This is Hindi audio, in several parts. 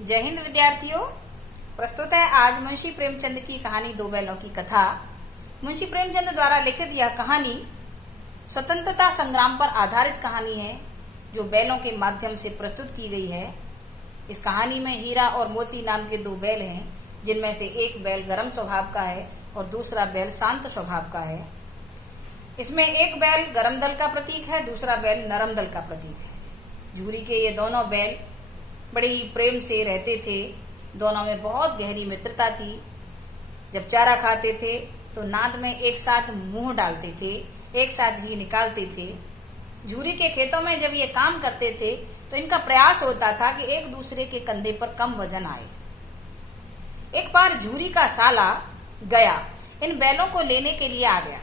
जय हिंद विद्यार्थियों। प्रस्तुत है आज मुंशी प्रेमचंद की कहानी दो बैलों की कथा। मुंशी प्रेमचंद द्वारा लिखित यह कहानी स्वतंत्रता संग्राम पर आधारित कहानी है जो बैलों के माध्यम से प्रस्तुत की गई है। इस कहानी में हीरा और मोती नाम के दो बैल हैं, जिनमें से एक बैल गर्म स्वभाव का है और दूसरा बैल शांत स्वभाव का है। इसमें एक बैल गर्म दल का प्रतीक है, दूसरा बैल नरम दल का प्रतीक है। झूरी के ये दोनों बैल बड़े ही प्रेम से रहते थे। दोनों में बहुत गहरी मित्रता थी। जब चारा खाते थे तो नाद में एक साथ मुंह डालते थे, एक साथ ही निकालते थे। झूरी के खेतों में जब ये काम करते थे तो इनका प्रयास होता था कि एक दूसरे के कंधे पर कम वजन आए। एक बार झूरी का साला गया इन बैलों को लेने के लिए आ गया।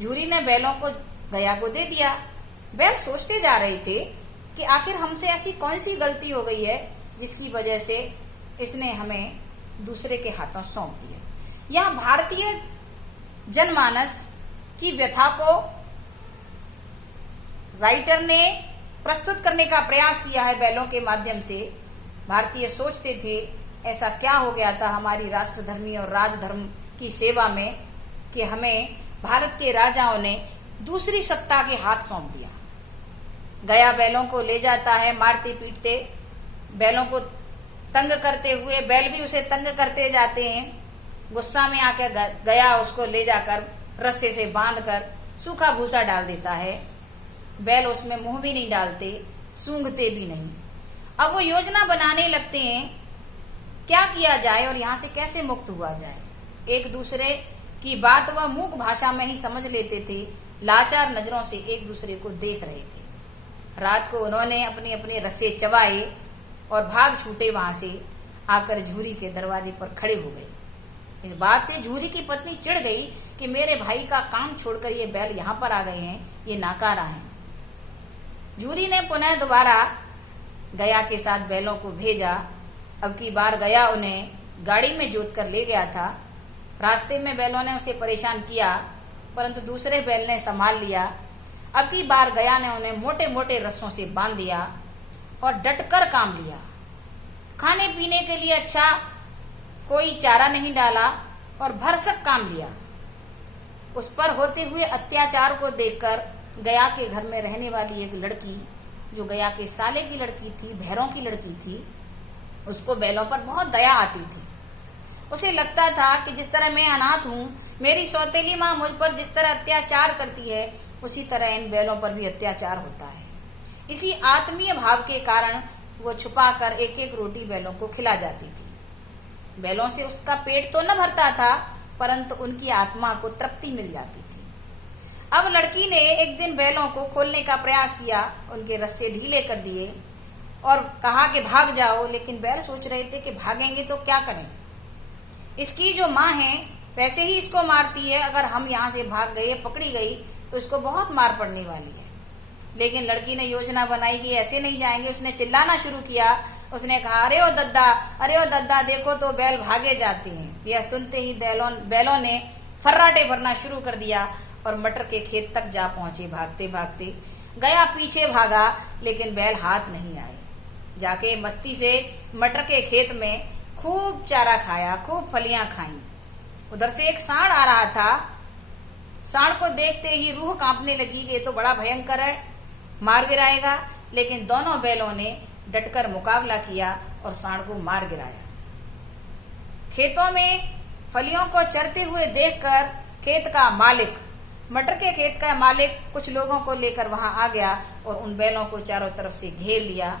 झूरी ने बैलों को गया को दे दिया। बैल सोचते जा रहे थे कि आखिर हमसे ऐसी कौन सी गलती हो गई है जिसकी वजह से इसने हमें दूसरे के हाथों सौंप दिया। यहाँ भारतीय जनमानस की व्यथा को राइटर ने प्रस्तुत करने का प्रयास किया है बैलों के माध्यम से। भारतीय सोचते थे ऐसा क्या हो गया था हमारी राष्ट्रधर्मी और राजधर्म की सेवा में कि हमें भारत के राजाओं ने दूसरी सत्ता के हाथ सौंप दिया। गया बैलों को ले जाता है मारते पीटते, बैलों को तंग करते हुए। बैल भी उसे तंग करते जाते हैं। गुस्सा में आकर गया उसको ले जाकर रस्से से बांधकर सूखा भूसा डाल देता है। बैल उसमें मुंह भी नहीं डालते, सूंघते भी नहीं। अब वो योजना बनाने लगते हैं क्या किया जाए और यहाँ से कैसे मुक्त हुआ जाए। एक दूसरे की बात वह मूक भाषा में ही समझ लेते थे। लाचार नजरों से एक दूसरे को देख रहे थे। रात को उन्होंने अपने अपने रस्से चबाए और भाग छूटे। वहां से आकर झूरी के दरवाजे पर खड़े हो गए। इस बात से झूरी की पत्नी चिढ़ गई कि मेरे भाई का काम छोड़कर ये बैल यहाँ पर आ गए हैं, ये नाकारा हैं। झूरी ने पुनः दोबारा गया के साथ बैलों को भेजा। अब की बार गया उन्हें गाड़ी में जोत कर ले गया था। रास्ते में बैलों ने उसे परेशान किया, परंतु दूसरे बैल ने संभाल लिया। अब की बार गया ने उन्हें मोटे मोटे रस्सों से बांध दिया और डटकर काम लिया। खाने पीने के लिए अच्छा कोई चारा नहीं डाला और भरसक काम लिया। उस पर होते हुए अत्याचार को देखकर गया के घर में रहने वाली एक लड़की, जो गया के साले की लड़की थी, भैरों की लड़की थी, उसको बैलों पर बहुत दया आती थी। उसे लगता था कि जिस तरह मैं अनाथ हूँ, मेरी सौतेली माँ मुझ पर जिस तरह अत्याचार करती है, उसी तरह इन बैलों पर भी अत्याचार होता है। इसी आत्मीय भाव के कारण वो छुपाकर एक एक रोटी बैलों को खिला जाती थी। बैलों से उसका पेट तो न भरता था, परंतु उनकी आत्मा को तृप्ति मिल जाती थी। अब लड़की ने एक दिन बैलों को खोलने का प्रयास किया, उनके रस्से ढीले कर दिए और कहा कि भाग जाओ। लेकिन बैल सोच रहे थे कि भागेंगे तो क्या करें। इसकी जो माँ है वैसे ही इसको मारती है। अगर हम यहाँ से भाग गए, पकड़ी गई तो इसको बहुत मार पड़ने वाली है। लेकिन लड़की ने योजना बनाई कि ऐसे नहीं जाएंगे। उसने चिल्लाना शुरू किया। उसने कहा, अरे ओ दद्दा, अरे ओ दद्दा, देखो तो बैल भागे जाते हैं। यह सुनते ही बैलों ने फर्राटे भरना शुरू कर दिया और मटर के खेत तक जा पहुंचे भागते भागते। गया पीछे भागा लेकिन बैल हाथ नहीं आए। जाके मस्ती से मटर के खेत में खूब चारा खाया, खूब फलियां खाई। उधर से एक सांड आ रहा था। सांड को देखते ही रूह कांपने लगी कि ये तो बड़ा भयंकर है, मार गिराएगा। लेकिन दोनों बैलों ने डटकर मुकाबला किया और सांड को मार गिराया। खेतों में फलियों को चरते हुए देखकर खेत का मालिक, मटर के खेत का मालिक, कुछ लोगों को लेकर वहां आ गया और उन बैलों को चारों तरफ से घेर लिया।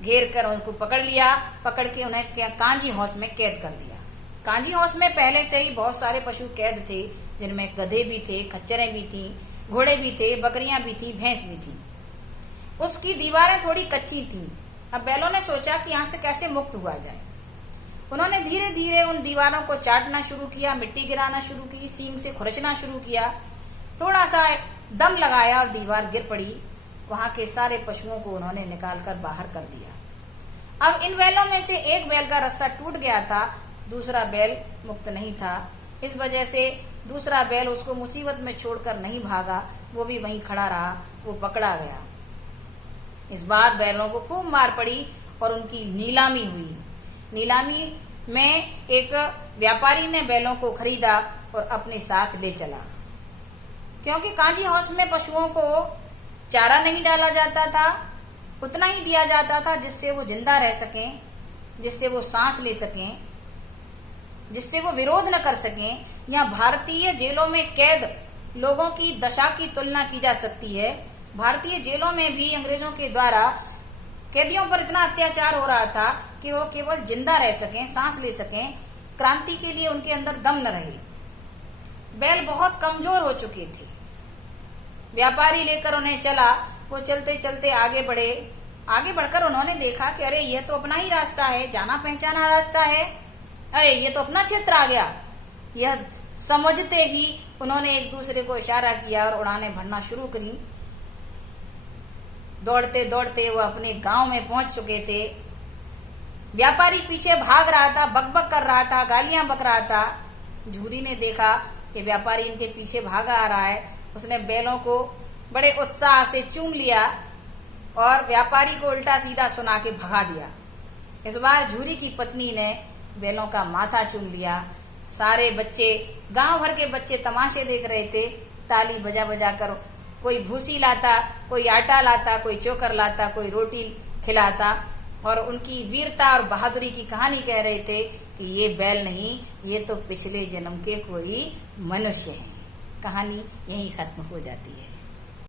घेर कर उनको पकड़ लिया। पकड़ के उन्हें कांजी हौस में कैद कर दिया। कांजी हौस में पहले से ही बहुत सारे पशु कैद थे, जिनमें गधे भी थे, खच्चरें भी थी, घोड़े भी थे, बकरियां भी थी, भैंस भी थी। उसकी दीवारें थोड़ी कच्ची थीं। अब बैलों ने सोचा कि यहाँ से कैसे मुक्त हुआ जाए। उन्होंने धीरे धीरे उन दीवारों को चाटना शुरू किया, मिट्टी गिराना शुरू की, सींग से खुरचना शुरू किया। थोड़ा सा दम लगाया और दीवार गिर पड़ी। वहां के सारे पशुओं को उन्होंने निकालकर बाहर कर दिया। अब इन बैलों में से एक बैल का रस्सा टूट गया था, दूसरा बैल मुक्त नहीं था। इस वजह से दूसरा बैल उसको मुसीबत में छोड़कर नहीं भागा, वो भी वहीं खड़ा रहा, वो पकड़ा गया। इस बार बैलों को खूब मार पड़ी और उनकी नीलामी हुई। नीलामी में एक व्यापारी ने बैलों को खरीदा और अपने साथ ले चला, क्योंकि काजी हाउस में पशुओं को चारा नहीं डाला जाता था, उतना ही दिया जाता था जिससे वो जिंदा रह सकें, जिससे वो सांस ले सकें, जिससे वो विरोध न कर सकें। यहाँ भारतीय जेलों में कैद लोगों की दशा की तुलना की जा सकती है। भारतीय जेलों में भी अंग्रेजों के द्वारा कैदियों पर इतना अत्याचार हो रहा था कि वो केवल जिंदा रह सकें, सांस ले सकें, क्रांति के लिए उनके अंदर दम न रहे। बैल बहुत कमजोर हो चुके थे। व्यापारी लेकर उन्हें चला, वो चलते चलते आगे बढ़े। आगे बढ़कर उन्होंने देखा कि अरे यह तो अपना ही रास्ता है, जाना पहचाना रास्ता है, अरे ये तो अपना क्षेत्र आ गया। यह समझते ही उन्होंने एक दूसरे को इशारा किया और उड़ानें भरना शुरू करी। दौड़ते दौड़ते वो अपने गांव में पहुंच चुके थे। व्यापारी पीछे भाग रहा था, बकबक कर रहा था, गालियां बक रहा था। झूरी ने देखा कि व्यापारी इनके पीछे भागा आ रहा है। उसने बैलों को बड़े उत्साह से चूम लिया और व्यापारी को उल्टा सीधा सुना के भगा दिया। इस बार झूरी की पत्नी ने बैलों का माथा चूम लिया। सारे बच्चे, गांव भर के बच्चे तमाशे देख रहे थे। ताली बजा बजा कर कोई भूसी लाता, कोई आटा लाता, कोई चोकर लाता, कोई रोटी खिलाता और उनकी वीरता और बहादुरी की कहानी कह रहे थे कि ये बैल नहीं, ये तो पिछले जन्म के कोई मनुष्य हैं। कहानी यहीं खत्म हो जाती है।